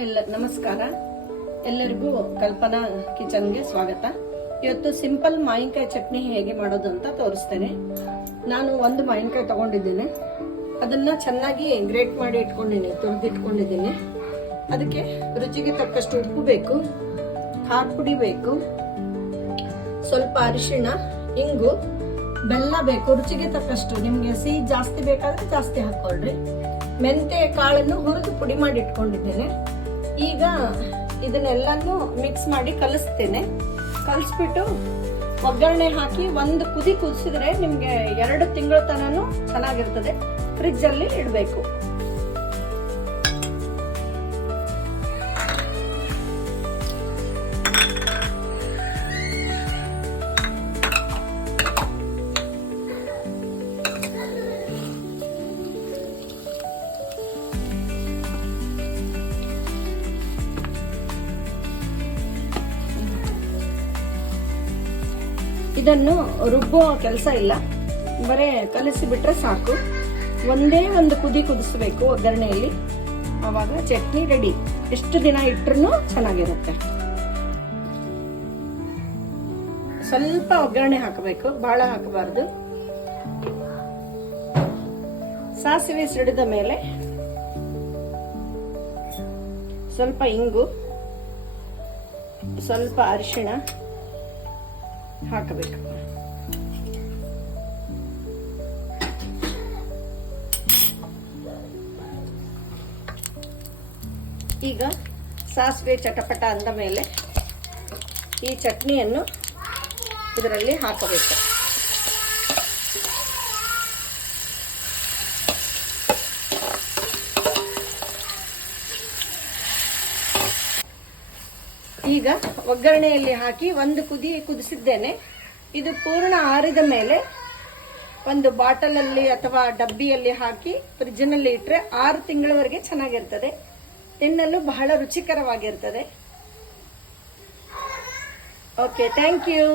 ನಮಸ್ಕಾರ. ಎಲ್ಲರಿಗೂ ಕಲ್ಪನಾ ಕಿಚನ್ಗೆ ಸ್ವಾಗತ. ಇವತ್ತು ಸಿಂಪಲ್ ಮಾವಿನಕಾಯಿ ಚಟ್ನಿ ಹೇಗೆ ಮಾಡೋದು ಅಂತ ತೋರಿಸ್ತೇನೆ. ನಾನು ಒಂದು ಮಾವಿನಕಾಯಿ ತಗೊಂಡಿದ್ದೇನೆ. ಅದನ್ನ ಚೆನ್ನಾಗಿ ಗ್ರೇಟ್ ಮಾಡಿ ಇಟ್ಕೊಂಡಿದ್ದೀನಿ, ತುರಿದಿಟ್ಕೊಂಡಿದ್ದೀನಿ. ಅದಕ್ಕೆ ರುಚಿಗೆ ತಕ್ಕಷ್ಟು ಉಪ್ಪು ಬೇಕು, ಖಾರ ಪುಡಿ ಬೇಕು, ಸ್ವಲ್ಪ ಅರಿಶಿಣ, ಇಂಗು, ಬೆಲ್ಲ ಬೇಕು. ರುಚಿಗೆ ತಕ್ಕಷ್ಟು, ನಿಮ್ಗೆ ಸಿಹಿ ಜಾಸ್ತಿ ಬೇಕಾದ್ರೆ ಜಾಸ್ತಿ ಹಾಕೊಳ್ರಿ. ಮೆಂತೆ ಕಾಳನ್ನು ಹುರಿದು ಪುಡಿ ಮಾಡಿ ಇಟ್ಕೊಂಡಿದ್ದೇನೆ. ಈಗ ಇದನ್ನೆಲ್ಲನೂ ಮಿಕ್ಸ್ ಮಾಡಿ ಕಲಿಸ್ತೇನೆ. ಕಲಿಸ್ಬಿಟ್ಟು ಒಗ್ಗರಣೆ ಹಾಕಿ ಒಂದು ಕುದಿ ಕುದಿಸಿದ್ರೆ ನಿಮ್ಗೆ 2 ತಿಂಗಳ ತನಕ ಚೆನ್ನಾಗಿರ್ತದೆ. ಫ್ರಿಡ್ಜ್ ಅಲ್ಲಿ ಇಡಬೇಕು. ಇದನ್ನು ರುಬ್ಬೋ ಕೆಲಸ ಇಲ್ಲ, ಬರೇ ಕಲಿಸಿ ಬಿಟ್ರೆ ಸಾಕು. ಒಂದೇ ಒಂದು ಕುದಿ ಕುದಿಸ್ಬೇಕು ಒಗ್ಗರಣೆಯಲ್ಲಿ, ಆವಾಗ ಚಟ್ನಿ ರೆಡಿ. ಎಷ್ಟು ದಿನ ಇಟ್ರು ಚೆನ್ನಾಗಿರುತ್ತೆ. ಸ್ವಲ್ಪ ಒಗ್ಗರಣೆ ಹಾಕಬೇಕು, ಬಹಳ ಹಾಕಬಾರ್ದು. ಸಾಸಿವೆ ಸಿಡಿದ ಮೇಲೆ ಸ್ವಲ್ಪ ಇಂಗು, ಸ್ವಲ್ಪ ಅರಿಶಿಣ ಹಾಕಬೇಕು. ಈಗ ಸಾಸಿವೆ ಚಟಪಟ ಅಂದ ಮೇಲೆ ಈ ಚಟ್ನಿಯನ್ನು ಇದರಲ್ಲಿ ಹಾಕಬೇಕು. ಈಗ ಒಗ್ಗರಣೆಯಲ್ಲಿ ಹಾಕಿ ಒಂದು ಕುದಿ ಕುದಿಸಿದ್ದೇನೆ. ಇದು ಪೂರ್ಣ ಆರಿದ ಮೇಲೆ ಒಂದು ಬಾಟಲಲ್ಲಿ ಅಥವಾ ಡಬ್ಬಿಯಲ್ಲಿ ಹಾಕಿ ಫ್ರಿಡ್ಜ್ನಲ್ಲಿ ಇಟ್ಟರೆ 6 ತಿಂಗಳವರೆಗೆ ಚೆನ್ನಾಗಿರ್ತದೆ. ತಿನ್ನಲು ಬಹಳ ರುಚಿಕರವಾಗಿರ್ತದೆ. Okay, thank you.